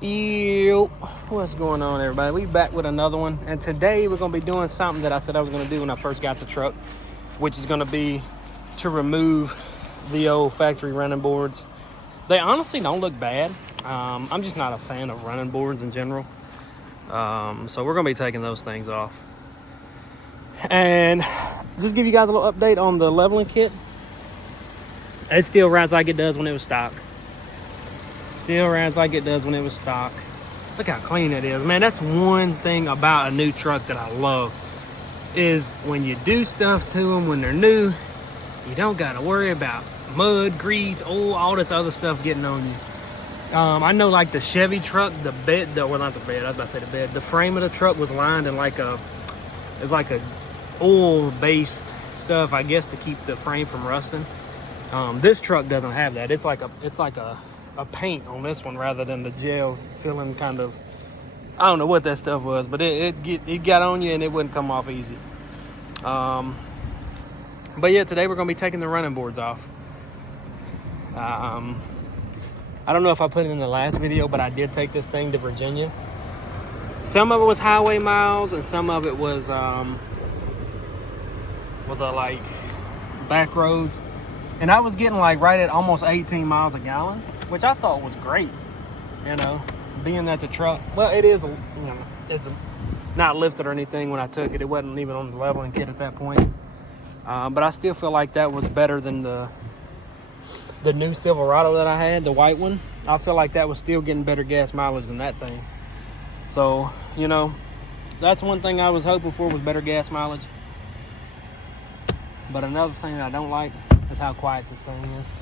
Yo, what's going on, everybody? We back with another one, and today we're gonna be doing something that I said I was gonna do when I first got the truck, which is gonna be to remove the old factory running boards. They honestly don't look bad. I'm just not a fan of running boards in general, so we're gonna be taking those things off, and just give you guys a little update on the leveling kit. It still rides like it does when it was stock. Still rides like it does when it was stock. Look how clean it is, man. That's one thing about a new truck that I love, is when you do stuff to them when they're new, you don't gotta worry about mud, grease, oil, all this other stuff getting on you. I know, like the Chevy truck, the frame of the truck was lined in it's like a oil-based stuff, I guess, to keep the frame from rusting. This truck doesn't have that. It's like a paint on this one rather than the gel filling kind of, I don't know what that stuff was, but it got on you and it wouldn't come off easy. But yeah, today we're gonna be taking the running boards off. I don't know if I put it in the last video, but I did take this thing to Virginia. Some of it was highway miles and some of it was like back roads, and I was getting like right at almost 18 miles a gallon, which I thought was great, being that the truck, well, it is, it's not lifted or anything. When I took it, it wasn't even on the leveling kit at that point. But I still feel like that was better than the new Silverado that I had, the white one. I feel like that was still getting better gas mileage than that thing. So, that's one thing I was hoping for, was better gas mileage. But another thing that I don't like is how quiet this thing is.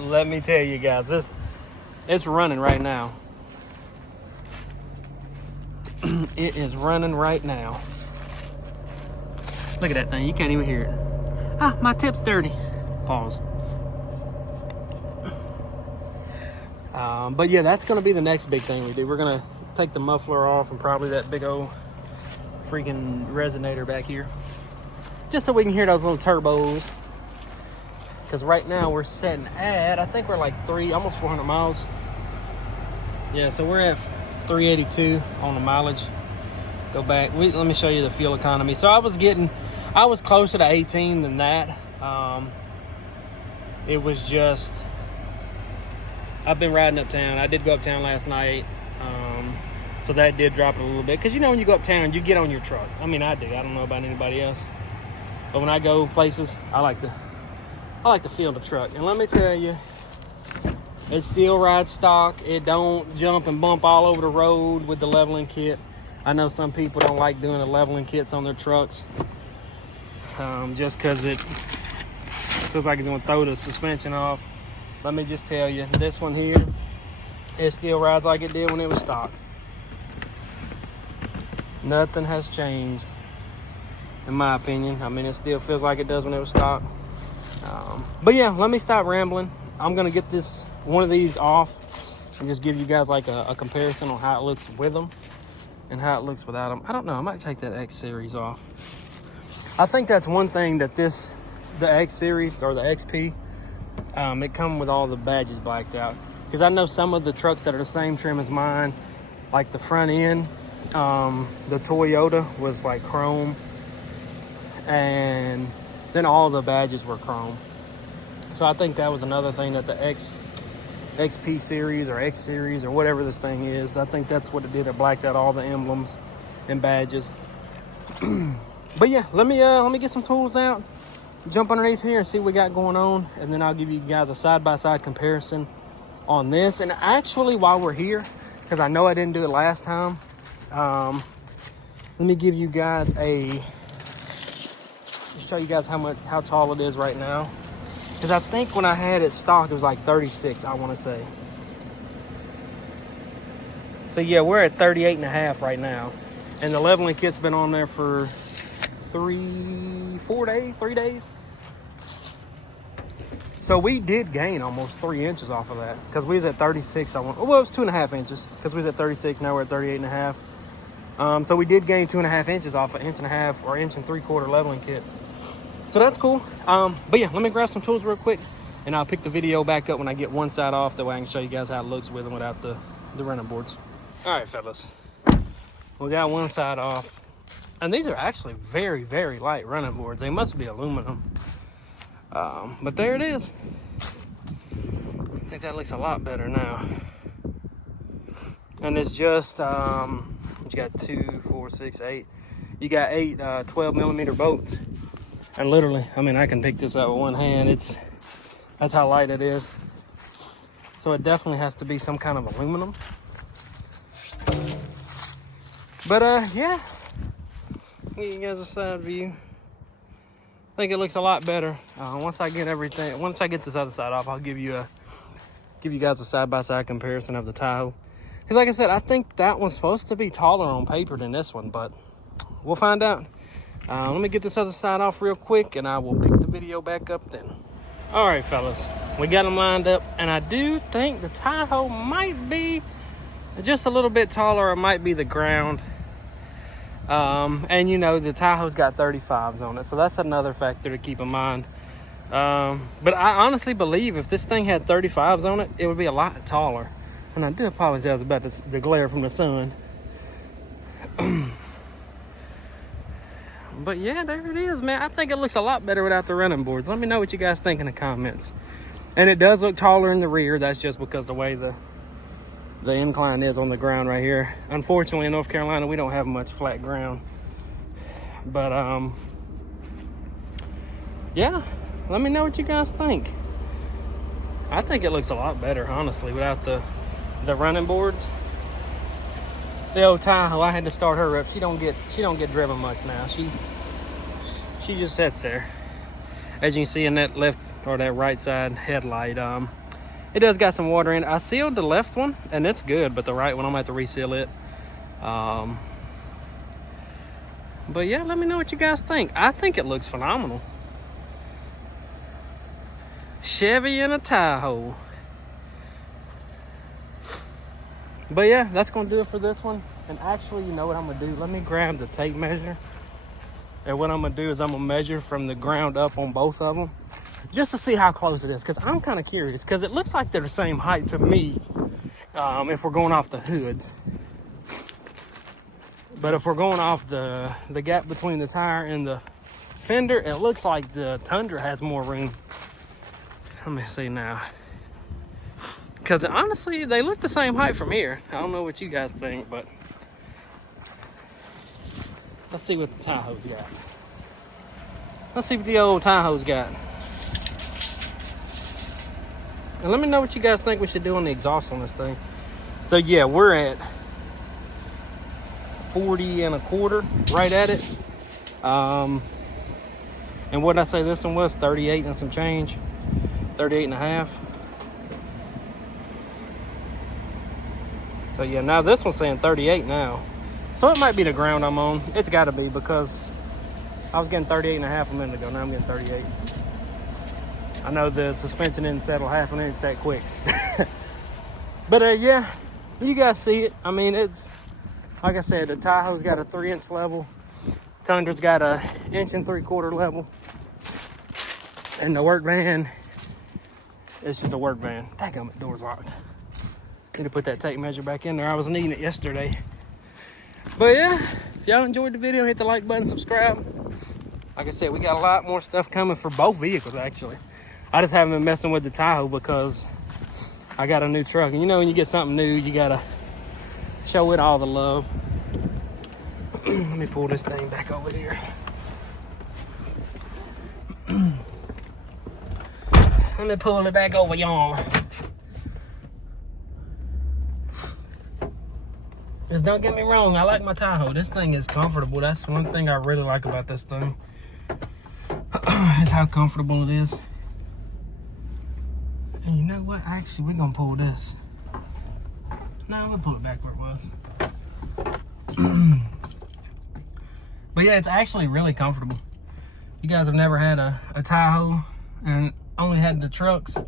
Let me tell you guys, it's running right now. It is running right now. Look at that thing, you can't even hear it. Ah, my tip's dirty. Pause. But yeah, that's gonna be the next big thing we do. We're gonna take the muffler off and probably that big old freaking resonator back here, just so we can hear those little turbos. Because right now we're setting at, I think we're like almost 400 miles. Yeah, so we're at 382 on the mileage. Go back, let me show you the fuel economy. So I was closer to 18 than that. It was just, I've been riding uptown. I did go uptown last night. So that did drop it a little bit. Because when you go uptown, you get on your truck. I mean, I do. I don't know about anybody else. But when I go places, I like to feel the truck. And let me tell you, it still rides stock. It don't jump and bump all over the road with the leveling kit. I know some people don't like doing the leveling kits on their trucks, just because it feels like it's going to throw the suspension off. Let me just tell you, this one here, it still rides like it did when it was stock. Nothing has changed, in my opinion. I mean, it still feels like it does when it was stock. But yeah, let me stop rambling. I'm gonna get one of these off and just give you guys like a comparison on how it looks with them and how it looks without them. I don't know, I might take that X series off. I think that's one thing that the X series or the XP, it comes with all the badges blacked out. Because I know some of the trucks that are the same trim as mine, like the front end, the Toyota was like chrome, and then all the badges were chrome. So I think that was another thing that the XP series or X series or whatever this thing is, I think that's what it did. It blacked out all the emblems and badges. But yeah, let me get some tools out, jump underneath here and see what we got going on, and then I'll give you guys a side-by-side comparison on this. And actually, while we're here, because I know I didn't do it last time, let me give you guys show you guys how tall it is right now. Because I think when I had it stock, it was like 36, I want to say. So yeah, we're at 38.5 right now. And the leveling kit's been on there for 3 days. So we did gain almost 3 inches off of that. Because we was at 36, well, it was 2.5 inches. Because we was at 36, now we're at 38.5. So we did gain 2.5 inches off an 1.5 inch or 1 3/4 inch leveling kit. So that's cool. But yeah, let me grab some tools real quick. And I'll pick the video back up when I get one side off. That way I can show you guys how it looks with and without the running boards. All right, fellas. We got one side off. And these are actually very, very light running boards. They must be aluminum. But there it is. I think that looks a lot better now. And it's just, you got 2, 4, 6, 8. You got 8 12mm bolts. And literally, I mean, I can pick this up with one hand. That's how light it is. So it definitely has to be some kind of aluminum. But yeah, give you guys a side view. I think it looks a lot better. Once I get this other side off, I'll give you guys a side-by-side comparison of the Tahoe. Because like I said, I think that one's supposed to be taller on paper than this one, but we'll find out. Let me get this other side off real quick, and I will pick the video back up then. All right, fellas, we got them lined up, and I do think the Tahoe might be just a little bit taller. It might be the ground. And you know, the Tahoe's got 35s on it, so that's another factor to keep in mind. But I honestly believe if this thing had 35s on it, it would be a lot taller. And I do apologize about the glare from the sun. But yeah, there it is, man. I think it looks a lot better without the running boards. Let me know what you guys think in the comments. And it does look taller in the rear. That's just because the way the incline is on the ground right here. Unfortunately, in North Carolina, we don't have much flat ground. But yeah, let me know what you guys think. I think it looks a lot better, honestly, without the running boards. The old Tahoe, I had to start her up. She don't get driven much now. She just sits there. As you can see in that left or that right side headlight, it does got some water in it. I sealed the left one and it's good, but the right one I'm gonna have to reseal it. But yeah, let me know what you guys think. I think it looks phenomenal. Chevy and a Tahoe. But yeah, that's gonna do it for this one. And actually, you know what I'm gonna do? Let me grab the tape measure. And what I'm gonna do is I'm gonna measure from the ground up on both of them, just to see how close it is. Cause I'm kind of curious, cause it looks like they're the same height to me, if we're going off the hoods. But if we're going off the gap between the tire and the fender, it looks like the Tundra has more room. Let me see now. Because honestly, they look the same height from here. I don't know what you guys think, but let's see what the Tahoe's got. Let's see what the old Tahoe's got. And let me know what you guys think we should do on the exhaust on this thing. So yeah, we're at 40 1/4, right at it. And what did I say this one was? 38 and some change. 38 1/2. So yeah, now this one's saying 38 now. So it might be the ground I'm on. It's gotta be, because I was getting 38 1/2 a minute ago. Now I'm getting 38. I know the suspension didn't settle 1/2 inch that quick. But yeah, you guys see it. I mean, it's, like I said, the Tahoe's got a 3-inch level. Tundra's got a 1 3/4 level. And the work van, it's just a work van. Dadgummit, door's locked. Need to put that tape measure back in there. I was needing it yesterday. But yeah, if y'all enjoyed the video, hit the like button, subscribe. Like I said, we got a lot more stuff coming for both vehicles, actually. I just haven't been messing with the Tahoe because I got a new truck. And you know, when you get something new, you gotta show it all the love. Let me pull this thing back over here. Let me pull it back over, y'all. Just don't get me wrong, I like my Tahoe. This thing is comfortable. That's one thing I really like about this thing. Is how comfortable it is. And you know what? Actually, we're gonna pull this. No, we'll pull it back where it was. But yeah, it's actually really comfortable. You guys have never had a Tahoe and only had the trucks,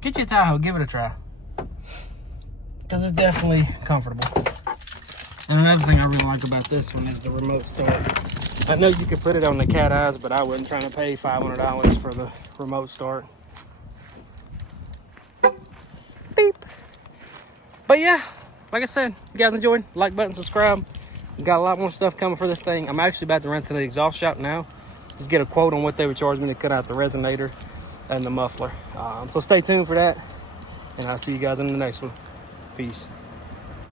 get you a Tahoe, give it a try. Because it's definitely comfortable. And another thing I really like about this one is the remote start. I know you could put it on the cat eyes, but I wasn't trying to pay $500 for the remote start. But yeah, like I said, you guys enjoyed, like button, subscribe. We got a lot more stuff coming for this thing. I'm actually about to run to the exhaust shop now to get a quote on what they would charge me to cut out the resonator and the muffler. So stay tuned for that, and I'll see you guys in the next one. Peace.